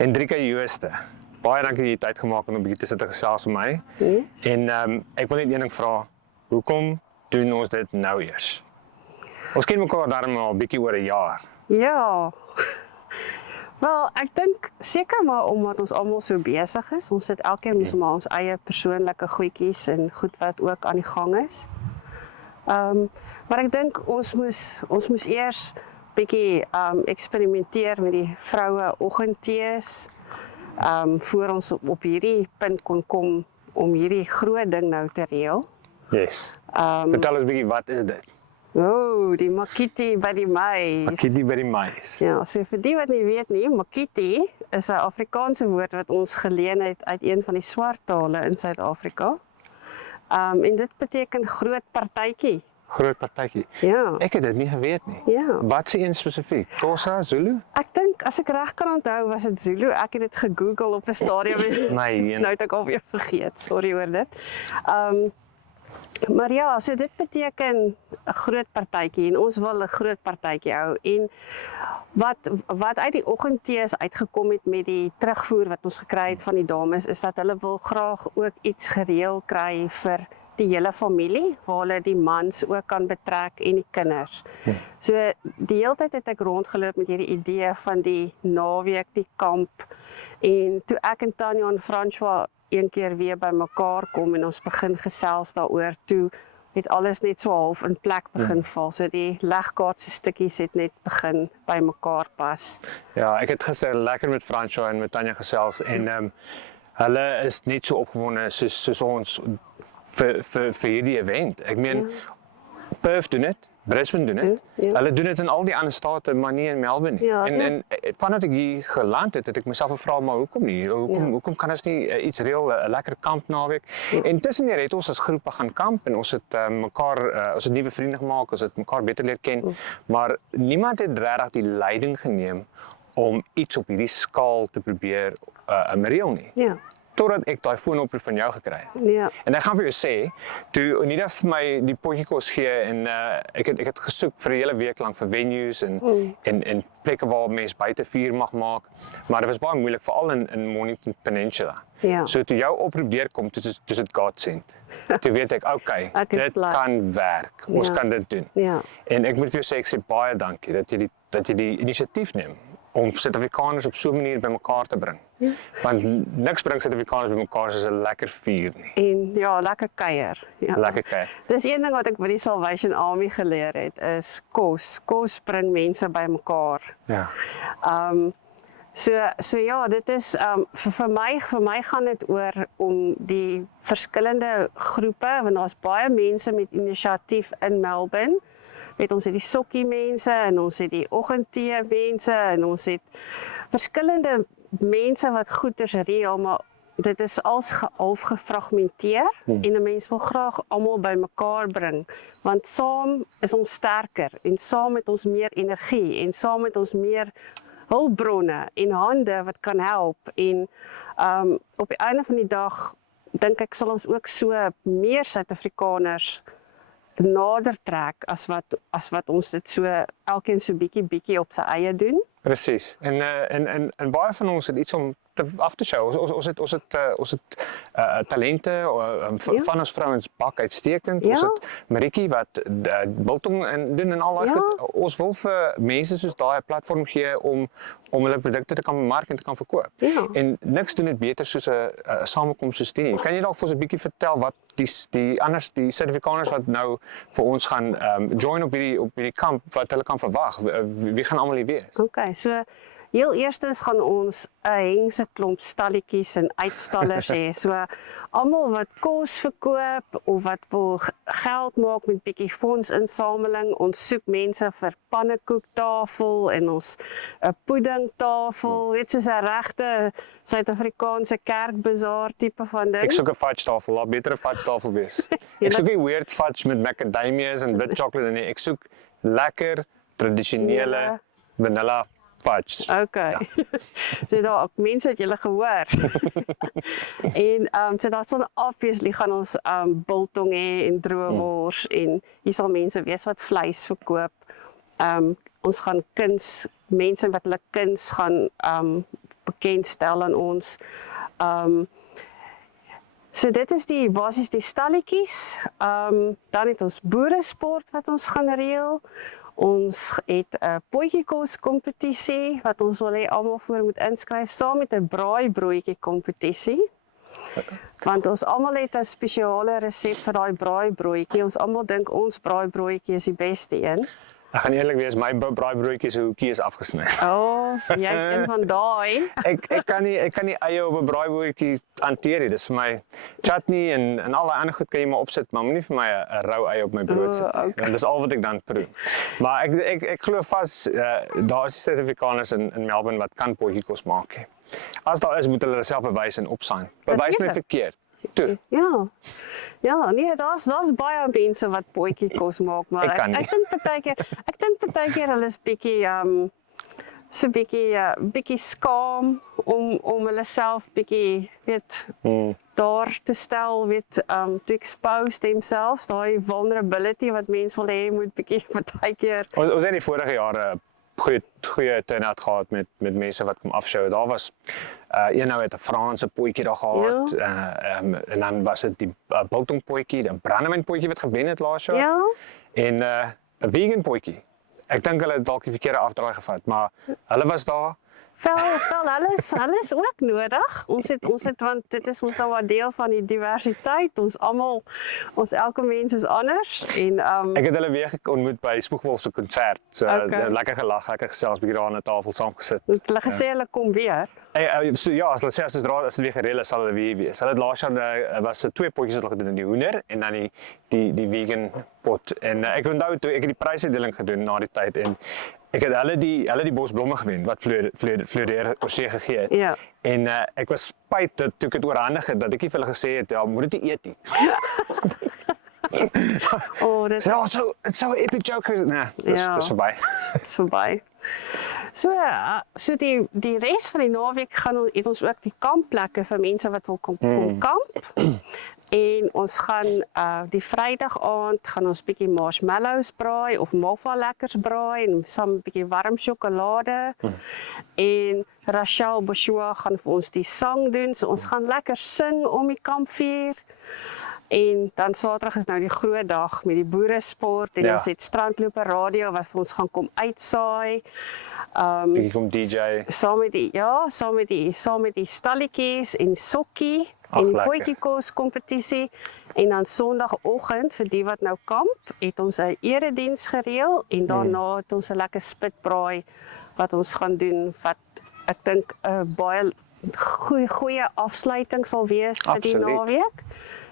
Hendrika Jooste, baie dankie dat jy tyd gemaak het om 'n bietjie te sit en gesels met my. Yes. En ek wil net een ding vra, hoekom doen ons dit nou eers? Ons ken mekaar daarom al 'n bietjie oor 'n jaar. Ja. Wel, ek dink seker maar omdat ons almal so besig is. Ons sit elkeen met maar ons eie persoonlike goedjies en goed wat ook aan die gang is. Maar ek dink ons moes eers bietjie eksperimenteer met die vroue oggendtees. Voor ons op hierdie punt kon kom om hierdie groot ding nou te reël. Yes. Vertel ons bietjie, wat is dit? Die Makiti by die mais. Makiti by die mais. Ja, so vir die wat nie weet nie, Makiti is 'n Afrikaanse woord wat ons geleen het uit een van die swart tale in Suid-Afrika. En dit beteken groot partytjie. Groot partytjie. Ja. Ek het dit nie geweet nie. Ja. Wat se een spesifiek? Xhosa, Zulu? Ek dink as ek reg kan onthou was dit Zulu. Ek het dit gegoogel op 'n stadium. Nee, Nou het ek alweer vergeet. Sorry oor dit. Maar ja, so dit beteken 'n groot partytjie en ons wil 'n groot partytjie hou. En wat uit die oggendtees uitgekom het met die terugvoer wat ons gekry het van die dames is dat hulle wil graag ook iets gereël kry vir die hele familie waar hulle die mans ook kan betrek en die kinders. So die hele tyd het ek rondgeloop met hierdie idee van die naweek, die kamp en toe ek en Tanya en François een keer weer by mekaar kom en ons begin gesels daaroor, toe het alles net so half in plek begin val. So die legkaartse stukkies het net begin by mekaar pas. Ja, ek het gister lekker met François en met Tanya gesels en hulle is net so opgewonde soos ons vir hierdie event. Ek meen, Perth doen dit, Brisbane doen dit. Ja. Hulle doen dit in al die ander state, maar nie in Melbourne nie. Ja, En vandat ek hier geland het ek myself gevra, maar hoekom nie? Hoekom kan ons nie iets reël, 'n lekker kamp naweek? En tussendeur het ons as groepe gaan kamp en ons het ons het nuwe vriende gemaak, ons het mekaar beter leer ken, maar niemand het regtig die leiding geneem om iets op hierdie skaal te probeer reël nie. Ja. Totdat ek daai foonoproep van jou gekry het. Ja. En ek gaan vir jou sê, toe Anita vir my die potjie kos gee en ek het gesoek vir 'n hele week lank vir venues en plekke waar mense buite vuur mag maak, maar dit was baie moeilik veral in Mornington Peninsula. Ja. So toe jou oproep deurkom, dis dit God sent. Toe weet ek, okay, Ek is dit bly. kan werk. Ons Ja. kan dit doen. Ja. En ek moet vir jou sê, ek sê baie dankie dat jy die inisiatief neem om Suid-Afrikaners op so 'n manier bymekaar te bring. Ja. Want niks bring Suid-Afrikaners bymekaar soos 'n lekker vuur nie. En ja, lekker kuier. Ja. Lekker kuier. Dis een ding wat ek by die Salvation Army geleer het, is kos. Kos bring mense bymekaar. Ja. So ja, dit is vir my gaan dit oor om die verskillende groepe, want daar's baie mense met inisiatief in Melbourne. Ons het die sokkie mense en ons het die oggendtee mense en ons het verskillende mense wat goeders reël, maar dit is als half gefragmenteer en 'n mens wil graag almal bymekaar bring, want saam is ons sterker en saam het ons meer energie en saam het ons meer hulpbronne en hande wat kan help en op die einde van die dag dink ek sal ons ook so meer Suid-Afrikaners nader trek as wat ons dit so elkeen so bietjie op sy eie doen. Presies. En baie van ons het iets om af te show. Ons het talente van ons vrouens bak uitstekend. Ja. Ons het Maritjie wat biltong doen en al daai goed. Ons wil vir mense soos daai 'n platform gee om hulle produkte te kan bemark en te kan verkoop. Ja. En niks doen dit beter soos 'n samekoms soos die nie. Kan jy dalk vir ons 'n bietjie vertel wat die Suid-Afrikaners wat nou vir ons gaan join op hierdie kamp, wat hulle kan verwag? Wie gaan almal hier wees? Okay, so heel eerstens gaan ons 'n hengse klomp stalletjies en uitstallers hê. So almal wat kos verkoop of wat wil geld maak met bietjie fondsinsameling, ons soek mense vir pannekoektafel en ons 'n puddingtafel, weet soos 'n regte Suid-Afrikaanse kerkbazaar tipe van ding. Ek soek 'n fudge tafel, laat beter 'n fudge tafel wees. Ek soek nie weird fudge met macadamias en wit chocolate nie. Ek soek lekker tradisionele vanilla fudge. Okay. So daar mense het julle gehoor. En so daar sal obviously gaan ons biltong hê en droewors en hier sal mense wees wat vleis verkoop. Ons gaan mense wat hulle kuns gaan bekendstel aan ons. So dit is basies die stalletjies. Dan het ons boeresport wat ons gaan reël. Ons het 'n potjiekos kompetisie wat ons wil hê almal voor moet inskryf saam met 'n braaibroodjie kompetisie. Want ons almal het 'n spesiale resep vir daai braaibroodjie. Ons almal dink ons braaibroodjie is die beste een. Ek gaan eerlik wees, my braaibroodjie se hoekie is afgesny. So jy is een van daai. Ek kan nie eie op 'n braaibroodjie hanteer nie. Dis vir my chutney en al daai ander goed kan jy maar opsit, maar moenie vir my 'n rou ei op my brood sit nie. Okay. Dis al wat ek dan proe. Maar ek glo vas daar is Suid-Afrikaners in Melbourne wat kan potjiekos maak. He. As daar is, moet hulle self bewys en opsign. Bewys my verkeerd. Toe. Ja, nee, daar's baie mense wat potjiekos maak, maar Ek kan nie. ek dink partykeer hulle is bietjie so bietjie skaam om hulle self bietjie daar te stel, to expose themselves, daai vulnerability wat mense wil hê moet bietjie partykeer. Ons het die vorige jare goeie turnout gehad met mense wat kom afshow. Daar was een nou het 'n Franse potjie daar gehad, en dan was dit die biltong potjie, 'n brandewyn potjie wat gewen het laas jaar. Ja. En 'n vegan potjie. Ek dink hulle het dalk die verkeerde afdraai gevat, maar hulle was daar. Wel, hulle is ook nodig. Ons het want dit is ons nou 'n deel van die diversiteit. Ons elke mens is anders en Ek het hulle weer ontmoet by Spoegwolf se konsert. So lekker gelag, lekker gesels, bietjie daar aan 'n tafel saam gesit. hulle gesê hulle kom weer. So ja, as hulle sê as dit weer gereël is, sal hulle weer wees. Hulle het laas jaar was 2 potjies wat hulle gedoen, die hoender en dan die vegan pot. En ek onthou toe ek het die prysuitdeling gedoen na die tyd en ek het hulle die bosblomme gewen wat Floreer Osee gegee het. Ja. En ek was spyt dat toe ek dit oorhandig het dat ek nie vir hulle gesê het ja, moet dit nie eet nie. Dit It's so epic joke. Nee, dis verby. is verby. So die res van die naweek het ons ook die kampplekke vir mense wat wil kom kamp. En ons gaan die Vrydag aand gaan ons bietjie marshmallows braai of moffa lekkers braai en saam 'n bietjie warm sjokolade. En Rachel Boshua gaan vir ons die sang doen. So ons gaan lekker sing om die kampvuur. En dan Saterdag is nou die groot dag met die boeresport en ons het Strandloper Radio wat vir ons gaan kom uitsaai. Bietjie kom DJ. Saam met die stalletjies en sokkie en potjiekos kompetisie. En dan Sondagoggend vir die wat nou kamp, het ons 'n erediens gereël en daarna het ons 'n lekker spitbraai wat ons gaan doen wat ek dink 'n baie goeie afsluiting sal wees vir die naweek.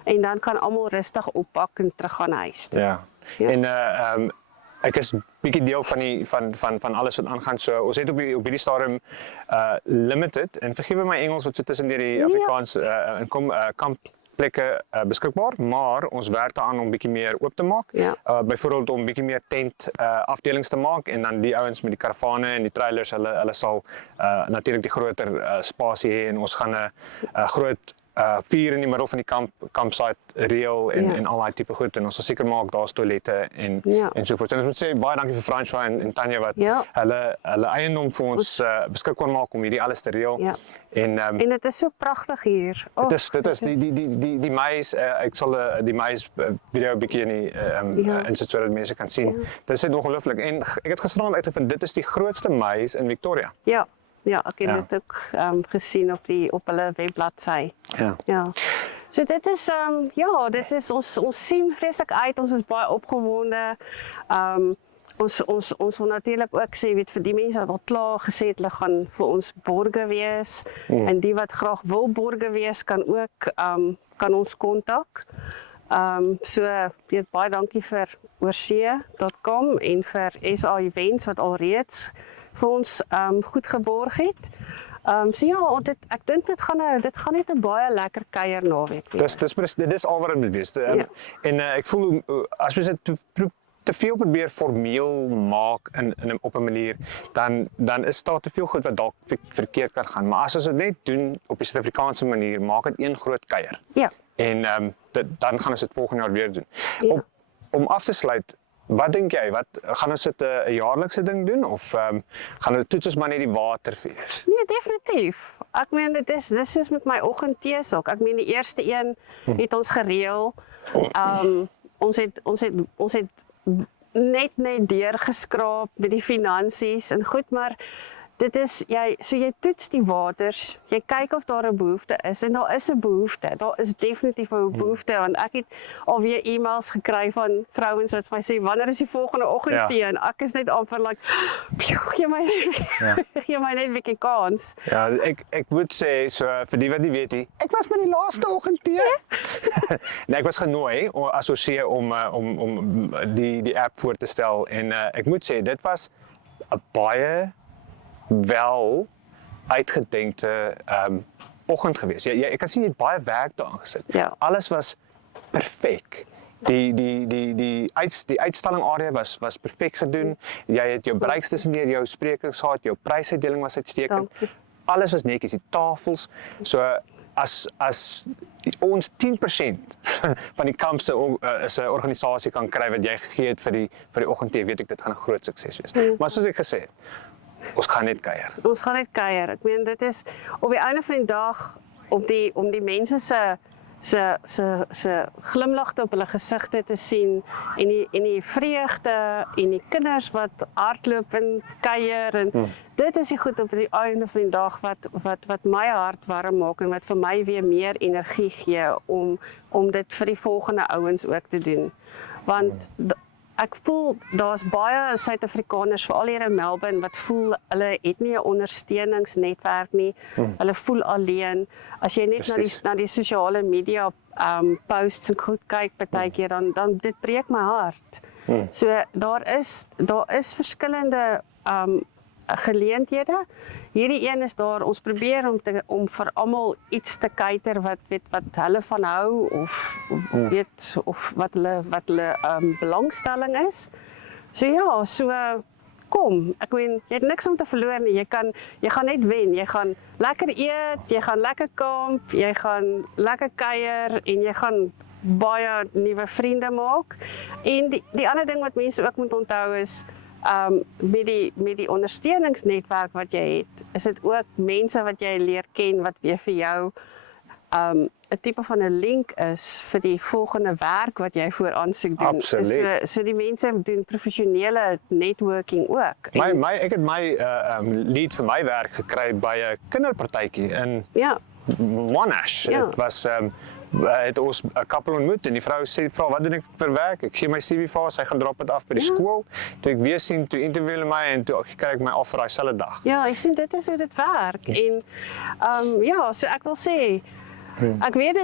En dan kan almal rustig oppak en terug gaan huis toe. Ja. En ek is bietjie deel van alles wat aangaan. So ons het op hierdie stadium limited en vergewe my Engels wat so tussen die Afrikaans kampplekke beskikbaar, maar ons werk daaraan om bietjie meer oop te maak. Byvoorbeeld om bietjie meer tent afdelings te maak en dan die ouens met die karavane en die trailers, hulle sal natuurlik die groter spasie hê en ons gaan 'n groot vuur in die middel van die campsite reël en al daai tipe goed en ons sal seker maak daar's toilette en so voort. En ons moet sê baie dankie vir François en Tanya wat hulle eiendom vir ons beskikbaar maak om hierdie alles te reël. En dit is so pragtig hier. Dit is die mais, ek sal die mais video 'n bietjie insit sodat mense kan sien. Dit is net ongelooflik en ek het gisterand uitgevind dit is die grootste mais in Victoria. Ja, ek het dit ook gesien op hulle webbladsy. Ja. So dit is ons sien vreeslik uit. Ons is baie opgewonde. Ons wil natuurlik ook sê vir die mense wat al klaar gesê het hulle gaan vir ons borge wees en die wat graag wil borge wees kan ook kan ons kontak. So baie dankie vir oorsee.com en vir SA Events wat alreeds vir ons goed geborg het. Ek dink dit gaan net 'n baie lekker kuier naweek wees. Dit is al wat dit moet wees. En ek voel as mens dit te veel probeer formeel maak op 'n manier, dan is daar te veel goed wat dalk verkeerd kan gaan. Maar as ons dit net doen op die Suid-Afrikaanse manier, maak dit een groot kuier. En dan gaan ons dit volgende jaar weer doen. Om af te sluit, Wat dink jy? Gaan ons dit 'n jaarlikse ding doen of gaan dit toets ons maar net die water wees? Nee, definitief. Ek meen dis soos met my oggendtees ook. Ek meen die eerste een het ons gereël. Ons het net deurgeskraap met die finansies en goed, maar dit is jy toets die waters, jy kyk of daar 'n behoefte is en daar is 'n behoefte. Daar is definitief 'n behoefte want ek het alweer e-mails gekry van vrouens wat my sê wanneer is die volgende oggendtee en ek is net amper like gee my net 'n bietjie kans. Ja, ek moet sê so vir die wat nie weet nie, ek was by die laaste oggendtee. Nee, ek was genooi as OC om die app voor te stel en ek moet sê dit was 'n baie wel uitgedenkte oggend geweest. Ek kan sien jy het baie werk daaraan gesit. Ja. Alles was perfek. Die uitstalling area was perfek gedoen. Jy het jou breaks tussen jou sprekings gehad, jou prysuitdeling was uitstekend. Dankie. Alles was netjies, die tafels. So as ons 10% van die kamp se organisasie kan kry wat jy gegee het vir die oggendtee, weet ek dit gaan 'n groot sukses wees. Maar soos ek gesê het, ons gaan net kuier. Ons gaan net kuier. Ek meen dit is op die einde van die dag om die mense se glimlagte op hulle gesigte te sien en die vreugde en die kinders wat hardloop en kuier en dit is die goed op die einde van die dag wat my hart warm maak en wat vir my weer meer energie gee om dit vir die volgende ouens ook te doen. Want ek voel daar's baie Suid-Afrikaners veral hier in Melbourne wat voel hulle het nie 'n ondersteuningsnetwerk nie. Hulle voel alleen. As jy net na die sosiale media posts en goed kyk partykeer dan dit breek my hart. So daar is verskillende geleenthede. Hierdie een is daar, ons probeer om vir almal iets te cater wat hulle van hou of wat hulle belangstelling is. So ja, kom, ek meen jy het niks om te verloor nie. Jy gaan net wen. Jy gaan lekker eet, jy gaan lekker kamp, jy gaan lekker kuier en jy gaan baie nuwe vriende maak. En die ander ding wat mense ook moet onthou is met die ondersteuningsnetwerk wat jy het, is dit ook mense wat jy leer ken wat weer vir jou 'n tipe van 'n link is vir die volgende werk wat jy voor aansoek doen. Absoluut. So die mense doen professionele networking ook. Ek het my lead vir my werk gekry by 'n kinderpartytjie in Monash. Dit was het ons 'n koppel ontmoet en die vrou vra wat doen ek vir werk? Ek gee my CV vir haar, sy gaan drop dit af by die skool. Toe ek weer sien, toe interview hulle my en toe kry ek my af vir daai selfde dag. Ja, ek sien dit is hoe dit werk. En so ek wil sê ek weet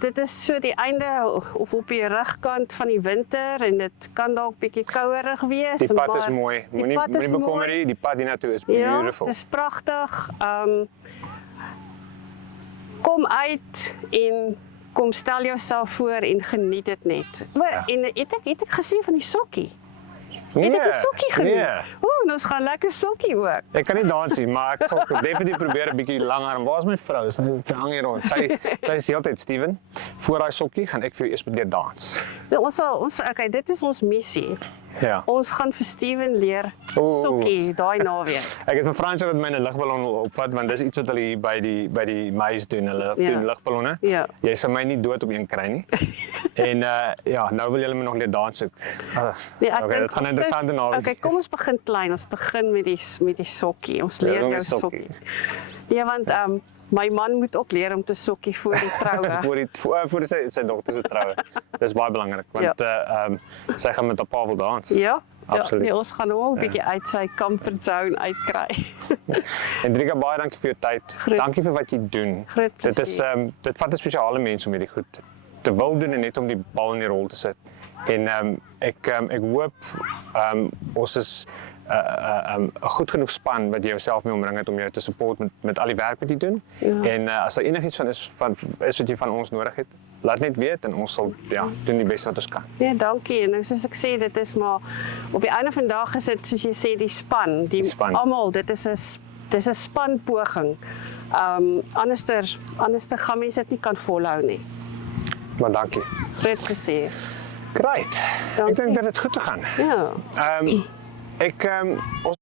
dit is so die einde of op die rugkant van die winter en dit kan dalk bietjie kouerig wees. Die pad is mooi. Moenie bekommer nie, die pad hiernatoe is beautiful. Ja, dit is pragtig. Kom uit en kom stel jouself voor en geniet dit net. En het ek gesê van die sokkie? Het ek 'n sokkie genoem? Nee. Ons gaan lekker sokkie ook. Ek kan nie dans nie, maar ek sal definitief probeer 'n bietjie langer. Waar is my vrou? Sy hang hier rond. Sy is heeltyd Steven. Voor daai sokkie gaan ek vir jou eers probeer dans. Okay, dit is ons missie. Ja. Ons gaan vir Steven leer sokkie daai naweek. Ek het vir Fransjo wat my 'n ligballon wil opvat want dis iets wat hulle hier by die meis doen. Hulle doen ligballonne. Ja. Jy sal my nie dood op een kry nie. En nou wil julle my nog leer dans ook. Okay, dit gaan 'n interessante naweek. Okay, kom ons begin klein. Ons begin met die sokkie. Ons leer jou sokkie. Nee, want my man moet ook leer om te sokkie voor die troue. voor sy dogter se troue. Dis baie belangrik want sy gaan met haar pa wil dans. Ja. Absoluut. Nee, ons gaan hom ook 'n bietjie uit sy comfort zone uitkry. Hendrika, baie dankie vir jou tyd. Dankie vir wat jy doen. Dit vat 'n spesiale mens om hierdie goed te wil doen en net om die bal in die rol te sit. En ek hoop ons is 'n goed genoeg span wat jy jouself mee omring het om jou te support met al die werk wat jy doen. Ja. En as daar enigiets is wat jy van ons nodig het, laat net weet en ons sal doen die beste wat ons kan. Ja, dankie. En soos ek sê, dit is maar op die einde van die dag is dit soos jy sê die span, almal, dit is 'n spanpoging. Anderster gaan mense dit nie kan volhou nie. Maar dankie. Groot plesier. Great. Ek Dankie. dink dat dit goed te gaan. Ja. Ons